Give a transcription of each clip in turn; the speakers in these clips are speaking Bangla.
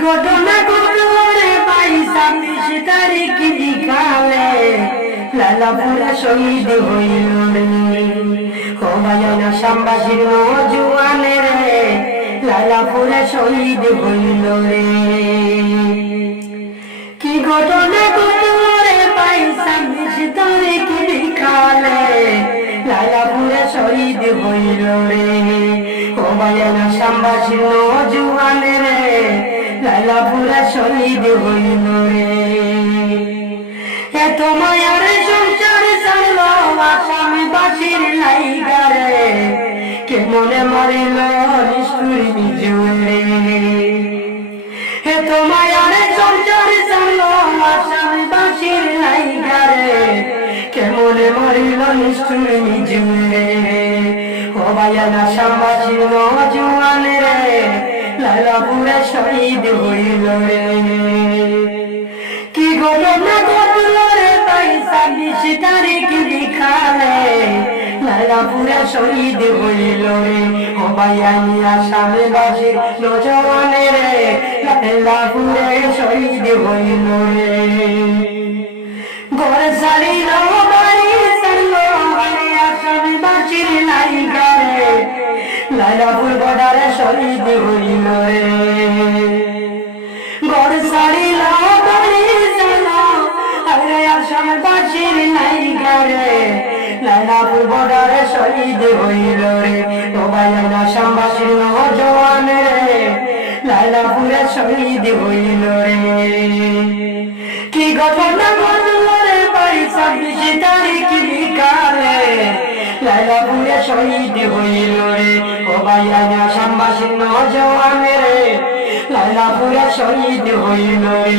ঘটনা ঘটলো রে ভাই 26 তারিখ বিকালে লালাপুরে শহীদ হইল রে ও ভাইয়া শামবাসীর নওজোয়ান রে লালাপুরে শহীদ হইল রে কি ঘটনা ঘটলো রে ভাই 26 তারিখ বিকালে লালাপুরে শহীদ হইল রে ও ভাইয়া শামবাসীর নওজোয়ান রে লালাপুরে শহীদ হইল রে এত মায়ার সংসার ছাড়লো আসামিবাসীর লাইগা রে কে মনে মরিল নিষ্ঠুর বিজুরে এত মায়ার সংসার ছাড়লো আসামিবাসীর লাইগা রে কে মনে মরিল নিষ্ঠুর বিজুরে ও ভাইয়া আসামবাসীর নওজোয়ান রে লালাপুরে শহীদ হইল রে কি ঘটনা ঘটলো রে ভাই 26 তারিখ বিকালে লালাপুরে শহীদ হইল রে ও ভাইয়া আসামবাসীর নওজোয়ান রে লালাপুরে শহীদ হইল রে ঘর ছাড়িল বাড়ি ছাড়লো আসামবাসীর লাইগা রে লালাপুর বর্ডারে শহীদ হইল রে ঘর ছাড়িল বাড়ি ছাড়লো আসামবাসীর লাইগা রে লালাপুর বর্ডারে শহীদ হইল রে ও ভাইয়া আসামবাসীর নওজোয়ান রে লালাপুরে শহীদ হইল রে কি ঘটনা ঘটলো রে ভাই 26 তারিখ বিকালে লালাপুরে শহীদ হইল রে ও ভাইয়া আসামবাসীর নওজোয়ান রে লালাপুরে শহীদ হইল রে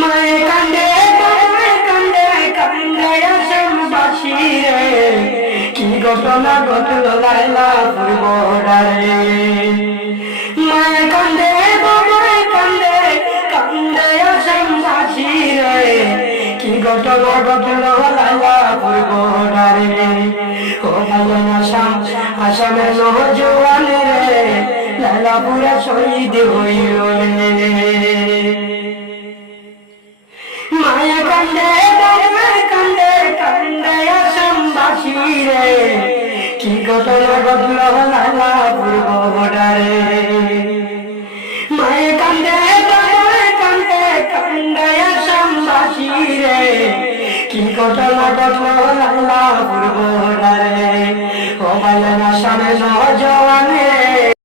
মায়ে কান্দে বাবাই কান্দে কান্দে আসামবাসী রে কি ঘটনা ঘটলো লালাপুর বর্ডারে মায়ে কান্দে বাবাই কান্দে কান্দে আসামবাসী রে কি ঘটনা ঘটলো লালাপুর বর্ডারে ও ভাইয়া আসামের নওজোয়ান রে লালাপুরে শহীদ হইল রে মায়া কান্দে বাবা কান্দে কান্দে আসামবাসী রে কি ঘটনা ঘটলো লালাপুর বর্ডারে মায়া কান্দে বাবা কান্দে কান্দে আসামবাসী রে কি ঘটনা ঘটলো লালাপুর বর্ডারে ও ভাইয়া আসামের নওজোয়ান রে